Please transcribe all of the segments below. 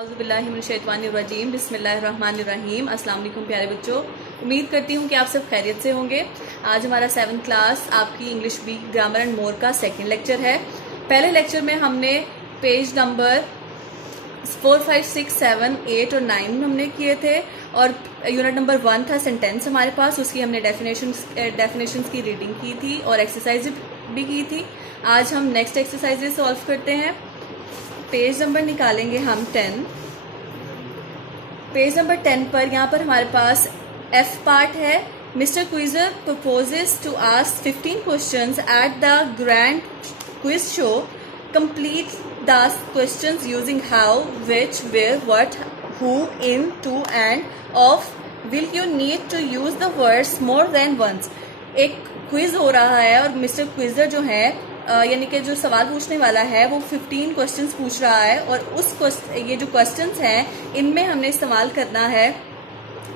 औज़ुबिल्लाहिमिनश्शैतानिर्रजीम बिस्मिल्लाहिर्रहमानिर्रहीम। अस्सलाम वालेकुम प्यारे बच्चों, उम्मीद करती हूँ कि आप सब खैरियत से होंगे। आज हमारा 7th क्लास आपकी English B grammar and more का सेकंड लेक्चर है। पहले लेक्चर में हमने पेज नंबर 4, 5, 6, 7, 8 और 9 हमने किए थे और यूनिट नंबर 1 था सेंटेंस हमारे पास, उसकी हमने डेफिनेशंस की रीडिंग की थी और एक्सरसाइज भी की थी। आज हम नेक्स्ट एक्सरसाइजेज सॉल्व करते हैं। पेज नंबर निकालेंगे हम 10। पेज नंबर 10 पर यहाँ पर हमारे पास एफ पार्ट है। Mister Quizzer proposes to ask 15 questions at the grand quiz show. Complete the questions using how, which, where, what, who, in, to and of. Will you need to use the words more than once. एक quiz हो रहा है और mister quizzer जो है यानी कि जो सवाल पूछने वाला है वो 15 क्वेश्चंस पूछ रहा है और ये जो क्वेश्चंस हैं इनमें हमने इस्तेमाल करना है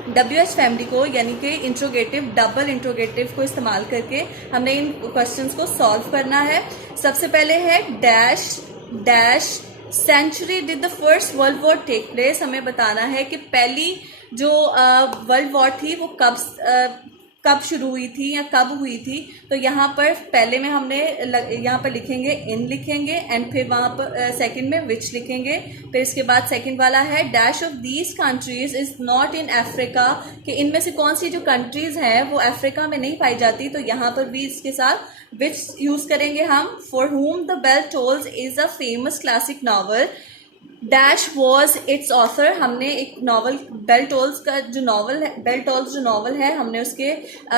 WH फैमिली को, यानी कि इंट्रोगेटिव, डबल इंट्रोगेटिव को इस्तेमाल करके हमने इन क्वेश्चंस को सॉल्व करना है। सबसे पहले है dash dash century did the First World War take place. हमें बताना है कि पहली जो वर्ल्ड वॉर थी वो कब शुरू हुई थी या कब हुई थी। तो यहाँ पर पहले में हमने यहाँ पर लिखेंगे इन लिखेंगे एंड फिर वहाँ पर सेकंड में विच लिखेंगे। फिर इसके बाद सेकंड वाला है dash of these countries is not in Africa, कि इनमें से कौन सी जो कंट्रीज हैं वो अफ्रीका में नहीं पाई जाती। तो यहाँ पर भी इसके साथ विच यूज करेंगे हम। For whom the bell tolls is a famous classic novel. Dash was its author. हमने एक नॉवल बेल टोल्स जो नॉवल है हमने उसके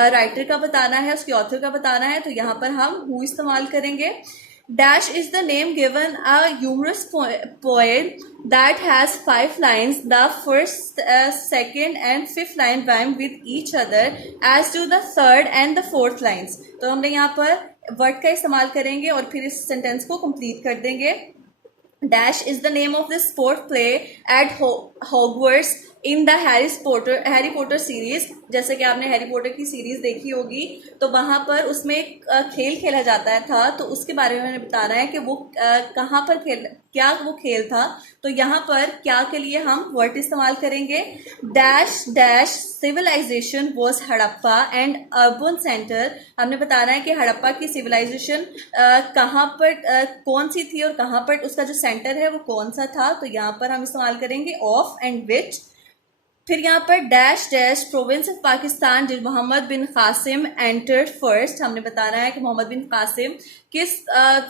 राइटर का बताना है, उसके ऑथर का बताना है। तो यहाँ पर हम हु इस्तेमाल करेंगे। Dash is the name given a humorous poem that has 5 lines. The first, second and fifth line rhyme with each other as to the third and the fourth lines. तो हमने यहाँ पर वर्ड का इस्तेमाल करेंगे और फिर इस सेंटेंस को कंप्लीट कर देंगे। Dash is the name of the sport play at Hogwarts in the Harry Potter series. जैसे कि आपने हैरी पॉटर की सीरीज देखी होगी तो वहां पर उसमें एक खेल खेला जाता था, तो उसके बारे में बताना है कि वो कहाँ पर क्या वो खेल था। तो यहाँ पर क्या के लिए हम वर्ड इस्तेमाल करेंगे। Dash dash civilisation was Harappa and urban centre. हमने बताना है कि हड़प्पा की सिविलाइजेशन कहाँ पर कौन सी थी और कहाँ पर उसका जो सेंटर है वो कौन सा था। तो यहाँ पर हम इस्तेमाल करेंगे ऑफ एंड विच। फिर यहाँ पर dash dash province of Pakistan did Muhammad bin Qasim entered first. हमने बताना है कि मोहम्मद बिन कासिम किस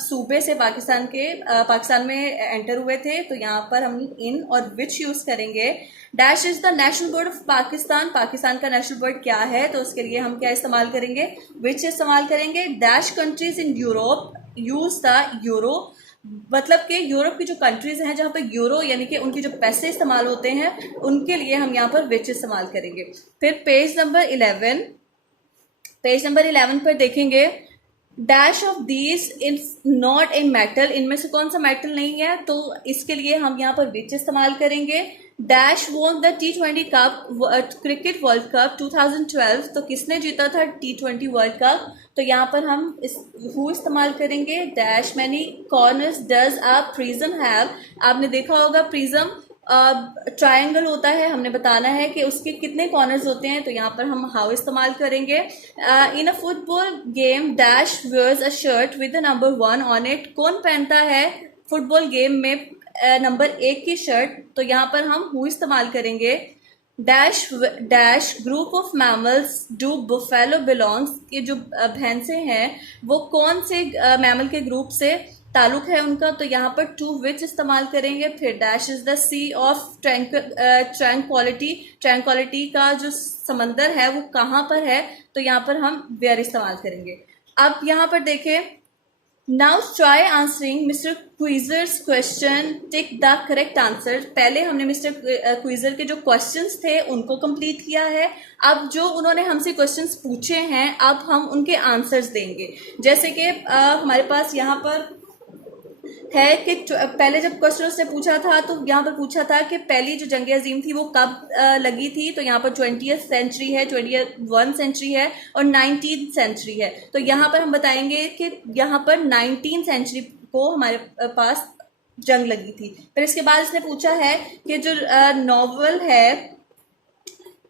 सूबे से पाकिस्तान में एंटर हुए थे। तो यहाँ पर हम इन और विच यूज करेंगे। Dash is the national bird of Pakistan. Pakistan का नेशनल बर्ड क्या है, तो उसके लिए हम क्या इस्तेमाल करेंगे, विच इस्तेमाल करेंगे। Dash countries in Europe use the euro. मतलब कि यूरोप की जो कंट्रीज हैं जहाँ पर यूरो यानी कि उनके जो पैसे इस्तेमाल होते हैं उनके लिए हम यहाँ पर विच इस्तेमाल करेंगे। फिर पेज नंबर 11 पर देखेंगे dash of these is not a metal. इनमें से कौन सा मेटल नहीं है, तो इसके लिए हम यहाँ पर विच इस्तेमाल करेंगे। Dash won the T20 cup cricket world cup 2012। तो किसने जीता था T20 वर्ल्ड कप, तो यहाँ पर हम हु इस्तेमाल करेंगे। Dash many corners does a prism have. आपने देखा होगा प्रिज्म ट्रायंगल होता है, हमने बताना है कि उसके कितने कॉर्नर्स होते हैं। तो यहाँ पर हम हाउ इस्तेमाल करेंगे। In a football game dash wears a shirt with the number 1 on it. कौन पहनता है फुटबॉल गेम में नंबर 1 की शर्ट, तो यहाँ पर हम हु इस्तेमाल करेंगे। Dash dash group of mammals do buffalo belongs. ये जो भैंसे हैं वो कौन से मैमल के ग्रुप से ताल्लुक है उनका, तो यहाँ पर टू विच इस्तेमाल करेंगे। फिर dash is the Sea of Tranquillity का जो समंदर है वो कहाँ पर है, तो यहाँ पर हम वेयर इस्तेमाल करेंगे। अब यहाँ पर देखें, now try answering Mister quizzer's question, tick the correct answer. पहले हमने मिस्टर क्विजर के जो क्वेश्चंस थे उनको कंप्लीट किया है। अब जो उन्होंने हमसे क्वेश्चंस पूछे हैं अब हम उनके आंसर्स देंगे। जैसे कि हमारे पास यहाँ पर है कि पहले जब क्वेश्चन उसने पूछा था तो यहाँ पर पूछा था कि पहली जो जंग अजीम थी वो कब लगी थी। तो यहाँ पर 20th सेंचुरी है, 21 सेंचुरी है और 19th सेंचुरी है। तो यहाँ पर हम बताएंगे कि यहाँ पर 19th सेंचुरी को हमारे पास जंग लगी थी। फिर इसके बाद इसने पूछा है कि जो नॉवल है,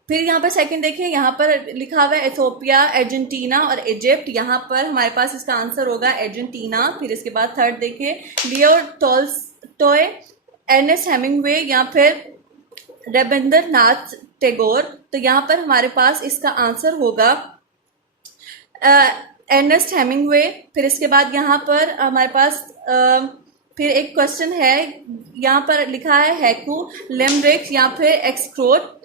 फिर यहाँ पर सेकंड देखिए, यहाँ पर लिखा हुआ है इथोपिया, अर्जेंटीना और इजिप्ट। यहाँ पर हमारे पास इसका आंसर होगा अर्जेंटीना। फिर इसके बाद थर्ड देखिए, लियो टॉल्स्टॉय, एर्नेस्ट हेमिंगवे या फिर रविंद्रनाथ टैगोर। तो यहाँ पर हमारे पास इसका आंसर होगा एर्नेस्ट हेमिंगवे। फिर इसके बाद यहाँ पर हमारे पास फिर एक क्वेश्चन है, यहाँ पर लिखा है हैकू, लिमरिक या फिर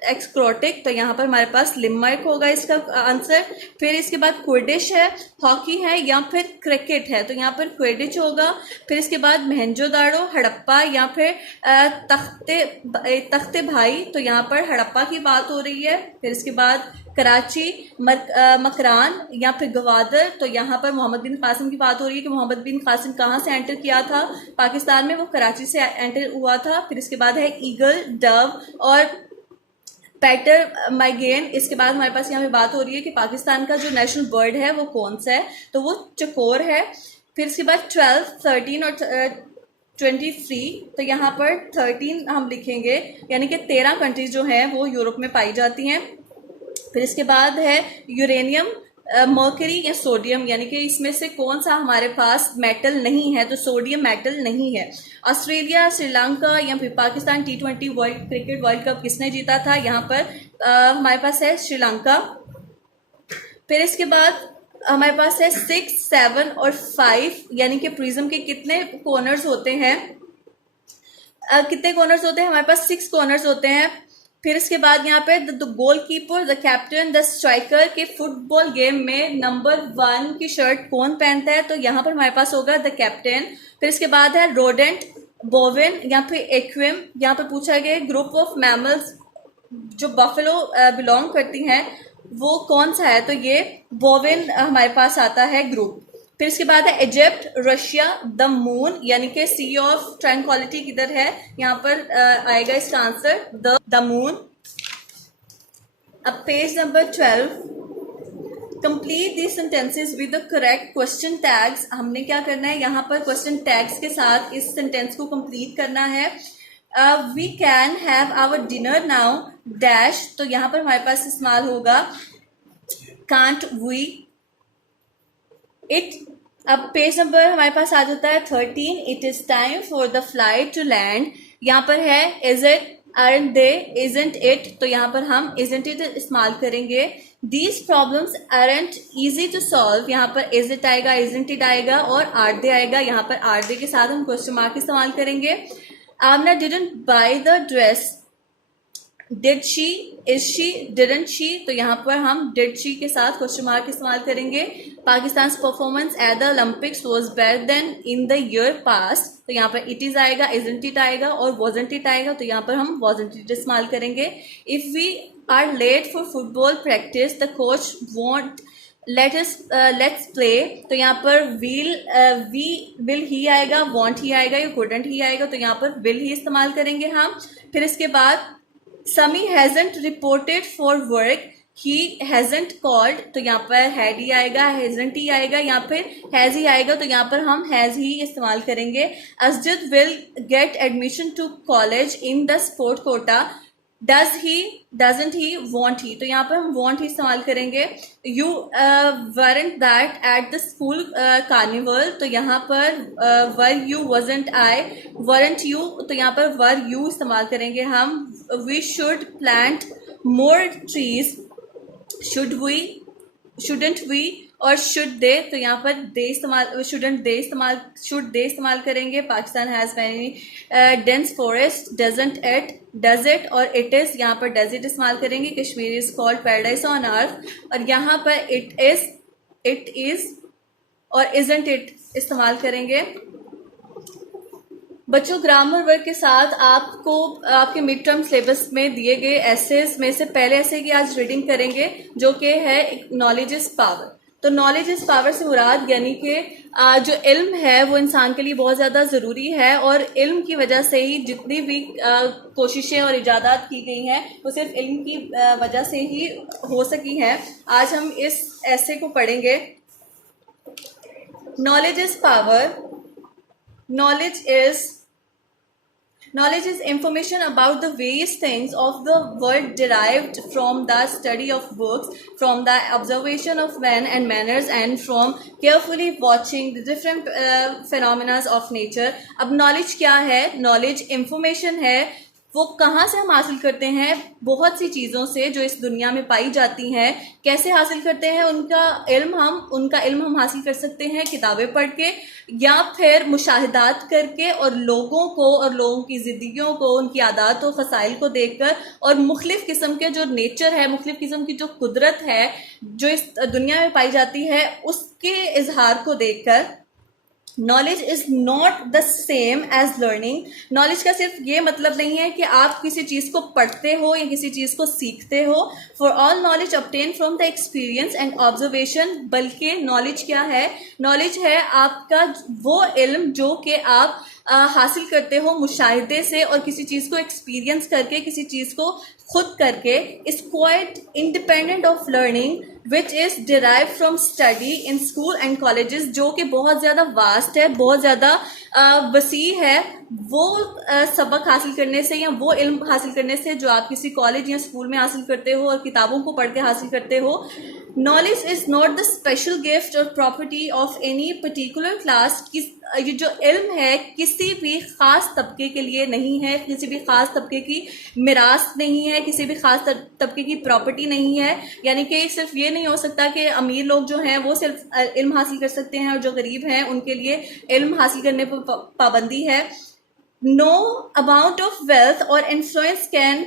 एक्सक्रोटिक। तो यहाँ पर हमारे पास लिमरिक होगा इसका आंसर। फिर इसके बाद क्विडिश है, हॉकी है या फिर क्रिकेट है। तो यहाँ पर क्विडिश होगा। फिर इसके बाद मोहनजोदाड़ो, हड़प्पा या फिर तख्ते भाई। तो यहाँ पर हड़प्पा की बात हो रही है। फिर इसके बाद कराची, मकरान या फिर गवादर। तो यहाँ पर मोहम्मद बिन कासिम की बात हो रही है कि मोहम्मद बिन कासिम कहाँ से एंटर किया था पाकिस्तान में, वो कराची से एंटर हुआ था। फिर इसके बाद है ईगल, डव और पैटर माइगेन। इसके बाद हमारे पास यहाँ पे बात हो रही है कि पाकिस्तान का जो नेशनल बर्ड है वो कौन सा है, तो वो चकोर है। फिर इसके बाद 12, 13 और 23। तो यहाँ पर 13 हम लिखेंगे, यानी कि 13 कंट्रीज जो हैं वो यूरोप में पाई जाती हैं। फिर इसके बाद है यूरेनियम, मर्करी या सोडियम, यानी कि इसमें से कौन सा हमारे पास मेटल नहीं है, तो सोडियम मेटल नहीं है। ऑस्ट्रेलिया, श्रीलंका या फिर Pakistan T20 world cricket world cup किसने जीता था, यहाँ पर हमारे पास है श्रीलंका। फिर इसके बाद हमारे पास है 6, 7 और 5, यानी कि प्रिज्म के कितने कॉर्नर्स होते हैं, कितने कॉर्नर्स होते हैं, हमारे पास 6 कॉर्नर्स होते हैं। फिर इसके बाद यहाँ पे the goalkeeper, the captain, the striker के फुटबॉल गेम में नंबर 1 की शर्ट कौन पहनता है, तो यहाँ पर हमारे पास होगा द कैप्टन। फिर इसके बाद है रोडेंट, बोविन या फिर एक्विम। यहाँ पर पूछा गया ग्रुप ऑफ मैमल्स जो बफेलो बिलोंग करती हैं वो कौन सा है, तो ये बोविन हमारे पास आता है ग्रुप। फिर इसके बाद है इजिप्ट, रशिया, द मून, यानी कि सी ऑफ ट्रैंक्विलिटी किधर है, यहाँ पर आएगा इसका आंसर द मून। अब page number 12, complete the sentences with the correct question tags. हमने क्या करना है, यहाँ पर क्वेश्चन टैग्स के साथ इस सेंटेंस को कंप्लीट करना है। We can have our dinner now dash. तो यहाँ पर हमारे पास इस्तेमाल होगा कांट वी इट। अब पेज नंबर हमारे पास आ जाता है 13, it is time for the flight to land. यहाँ पर है is it, aren't they, isn't it। तो यहाँ पर हम isn't it इस्तेमाल करेंगे। These problems aren't easy to solve, यहाँ पर is it आएगा, isn't it आएगा और are they आएगा। यहाँ पर are they के साथ हम क्वेश्चन मार्क इस्तेमाल करेंगे। Amna didn't buy the dress, did she, is she, didn't she। तो यहाँ पर हम did she के साथ क्वेश्चन मार्क इस्तेमाल करेंगे। Pakistan performance at the Olympics was better then in the year past. तो यहाँ पर इट इज आएगा, isn't it आएगा और wasn't it आएगा। तो यहाँ पर हम wasn't it इस्तेमाल करेंगे। If we are late for football practice the coach won't let's play. तो यहाँ पर विल ही आएगा, वॉन्ट ही आएगा या कुडंट ही आएगा। तो यहाँ पर विल ही इस्तेमाल करेंगे हम। फिर इसके बाद समी hasn't reported for work, he hasn't called. तो यहाँ पर हैड ही आएगा, हैजंट ही आएगा या फिर हैज ही आएगा। तो यहाँ पर हम हैज ही इस्तेमाल करेंगे। Asjid will get admission to college in the sport quota, does he, doesn't he, won't he. तो यहाँ पर हम वॉन्ट ही इस्तेमाल करेंगे। You weren't that at the school carnival. तो यहाँ पर were you, wasn't I, weren't you. तो यहाँ पर वर यू इस्तेमाल करेंगे हम। We should plant more trees, should we, shouldn't we और शुड दे। तो यहाँ पर दे इस्तेमाल, शुडंट दे इस्तेमाल, शुड दे इस्तेमाल करेंगे। Pakistan has many dense forest, doesn't it, does it और इट इज़। यहाँ पर डज इट इस्तेमाल करेंगे। Kashmir is called paradise on earth और यहाँ पर इट इज़ और इजंट इट इस्तेमाल करेंगे। बच्चों, ग्रामर वर्क के साथ आपको आपके मिड टर्म सिलेबस में दिए गए एसेस में से पहले ऐसे की आज रीडिंग करेंगे जो कि है नॉलेज इज पावर। तो नॉलेज इज पावर से मुराद यानी कि जो इल्म है वो इंसान के लिए बहुत ज़्यादा ज़रूरी है और इल्म की वजह से ही जितनी भी कोशिशें और इजादात की गई हैं वो सिर्फ इल्म की वजह से ही हो सकी हैं। आज हम इस ऐसे को पढ़ेंगे। Knowledge is power, knowledge is Knowledge is information about the various things of the world derived from the study of books, from the observation of men and manners, and from carefully watching the different phenomena of nature. अब knowledge क्या है? Knowledge information है. वो कहाँ से हम हासिल करते हैं? बहुत सी चीज़ों से जो इस दुनिया में पाई जाती हैं. कैसे हासिल करते हैं? उनका इल्म हम हासिल कर सकते हैं किताबें पढ़ के, या फिर मुशाहिदात करके, और लोगों को और लोगों की ज़िंदगियों को, उनकी आदात और फसाइल को देखकर, और मुख्तलिफ़ किस्म के जो नेचर है, मुख्तलिफ़ किस्म की जो कुदरत है जो इस दुनिया में पाई जाती है, उसके इजहार को देखकर. Knowledge is not the same as learning. Knowledge का सिर्फ ये मतलब नहीं है कि आप किसी चीज़ को पढ़ते हो या किसी चीज़ को सीखते हो. For all knowledge obtain from the experience and observation. बल्कि नॉलेज क्या है? नॉलेज है आपका वो इल्म जो कि आप हासिल करते हो मुशाहिदे से और किसी चीज़ को एक्सपीरियंस करके, किसी चीज़ को खुद करके. Is quite independent of learning which is derive from study in school and colleges, जो कि बहुत ज़्यादा वास्ट है, बहुत ज़्यादा वसी है. वो सबक हासिल करने से या वो इल्म हासिल करने से जो आप किसी कॉलेज या स्कूल में हासिल करते हो और किताबों को पढ़ के हासिल करते हो. Knowledge is not the special gift or property of any particular class. ये जो इल्म है किसी भी ख़ास तबके के लिए नहीं है, किसी भी ख़ास तबके की मिरास नहीं है, किसी भी ख़ास तबके की प्रॉपर्टी नहीं है. यानी कि सिर्फ ये नहीं हो सकता कि अमीर लोग जो हैं वो सिर्फ इल्म हासिल कर सकते हैं और जो गरीब हैं उनके लिए इल्म हासिल करने पर पाबंदी है. नो अमाउंट ऑफ वेल्थ और इन्फ्लुएंस कैन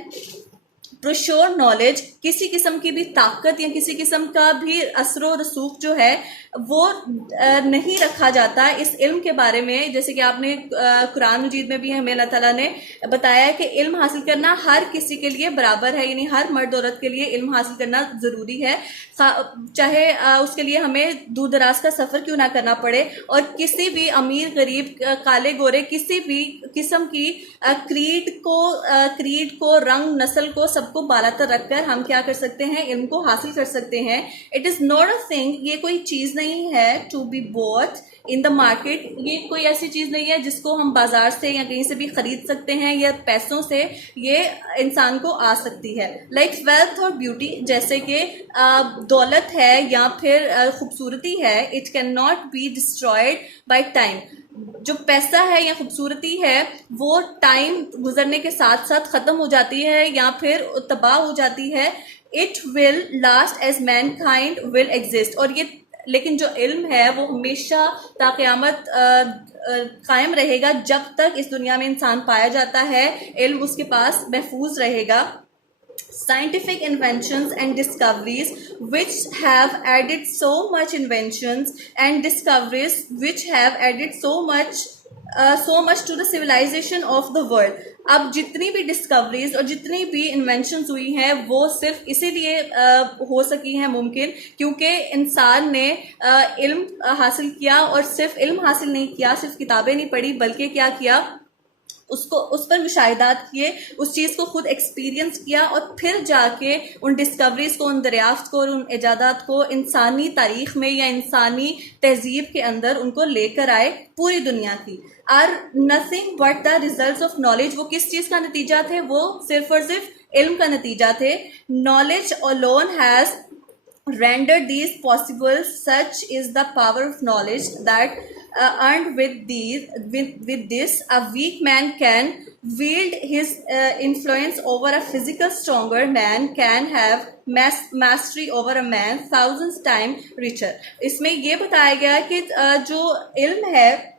प्रोश्योर नॉलेज. किसी किस्म की भी ताकत या किसी किस्म का भी असरो रसूख जो है वो नहीं रखा जाता इस इल्म के बारे में. जैसे कि आपने कुरान मजीद में भी हमें अल्लाह ताला ने बताया है कि इल्म हासिल करना हर किसी के लिए बराबर है, यानी हर मर्द औरत के लिए इल्म हासिल करना ज़रूरी है, चाहे उसके लिए हमें दूर दराज का सफ़र क्यों ना करना पड़े. और किसी भी अमीर गरीब काले गोरे किसी भी किस्म की क्रीड को रंग नस्ल को सबको बालातर रखकर हम क्या कर सकते हैं? इल्म को हासिल कर सकते हैं. It is not a thing, ये कोई चीज़ नहीं है to be bought in the market. ये कोई ऐसी चीज़ नहीं है जिसको हम बाजार से या कहीं से भी खरीद सकते हैं या पैसों से ये इंसान को आ सकती है. लाइक वेल्थ और ब्यूटी, जैसे कि दौलत है या फिर खूबसूरती है, it can not be destroyed by time. जो पैसा है या खूबसूरती है वो टाइम गुजरने के साथ साथ ख़त्म हो जाती है या फिर तबाह हो जाती है. It will last as mankind will exist. और ये लेकिन जो इल्म है वो हमेशा ता क़यामत कायम रहेगा. जब तक इस दुनिया में इंसान पाया जाता है इल्म उसके पास महफूज रहेगा. Scientific inventions and discoveries which have added so much inventions and discoveries which have added so much to the civilization of the world. अब जितनी भी डिस्कवरीज और जितनी भी इन्वेंशंस हुई हैं वो सिर्फ इसीलिए हो सकी हैं मुमकिन क्योंकि इंसान ने इल्म हासिल किया. और सिर्फ इल्म हासिल नहीं किया, सिर्फ किताबें नहीं पढ़ी, बल्कि क्या किया, उसको उस पर मुशाहिदात किए, उस चीज़ को खुद एक्सपीरियंस किया और फिर जाके उन डिस्कवरीज को, उन दरियाफ्त को और उन इजादात को इंसानी तारीख में या इंसानी तहजीब के अंदर उनको लेकर आए पूरी दुनिया की. Are nothing but the results of knowledge. वो किस चीज़ का नतीजा थे? वो सिर्फ और सिर्फ इल्म का नतीजा थे. Knowledge alone has rendered these possible. Such is the power of knowledge that earned with this a weak man can wield his influence over a physical stronger man can have mastery over a man thousands times richer. इसमें ये बताया गया कि जो इल्म है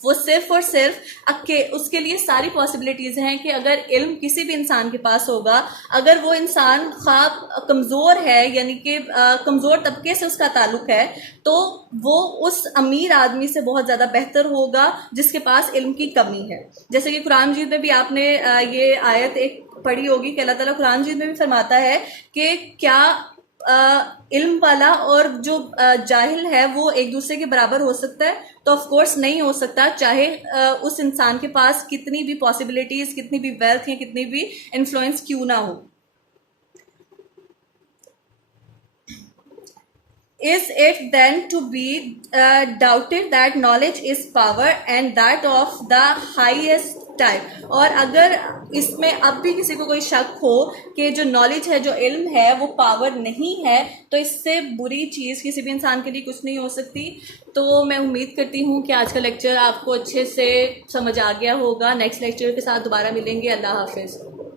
वो सिर्फ और सिर्फ उसके लिए सारी पॉसिबिलिटीज़ हैं कि अगर इल्म किसी भी इंसान के पास होगा, अगर वो इंसान ख्वाब कमज़ोर है यानी कि कमज़ोर तबके से उसका ताल्लुक है, तो वो उस अमीर आदमी से बहुत ज़्यादा बेहतर होगा जिसके पास इल्म की कमी है. जैसे कि कुरान मजीद में भी आपने ये आयत एक पढ़ी होगी कि अल्लाह ताला कुरान मजीद में भी फरमाता है कि क्या इल्म वाला और जो जाहिल है वो एक दूसरे के बराबर हो सकता है? तो ऑफ कोर्स नहीं हो सकता, चाहे उस इंसान के पास कितनी भी पॉसिबिलिटीज, कितनी भी वेल्थ या कितनी भी इन्फ्लुएंस क्यों ना हो. Is it then to be doubted that knowledge is power and that of the highest type. और अगर इसमें अब भी किसी को कोई शक हो कि जो नॉलेज है, जो इल्म है, वो पावर नहीं है, तो इससे बुरी चीज़ किसी भी इंसान के लिए कुछ नहीं हो सकती। तो मैं उम्मीद करती हूँ कि आज का लेक्चर आपको अच्छे से समझ आ गया होगा। नेक्स्ट लेक्चर के साथ दोबारा मिलेंगे। अल्लाह हाफिज़।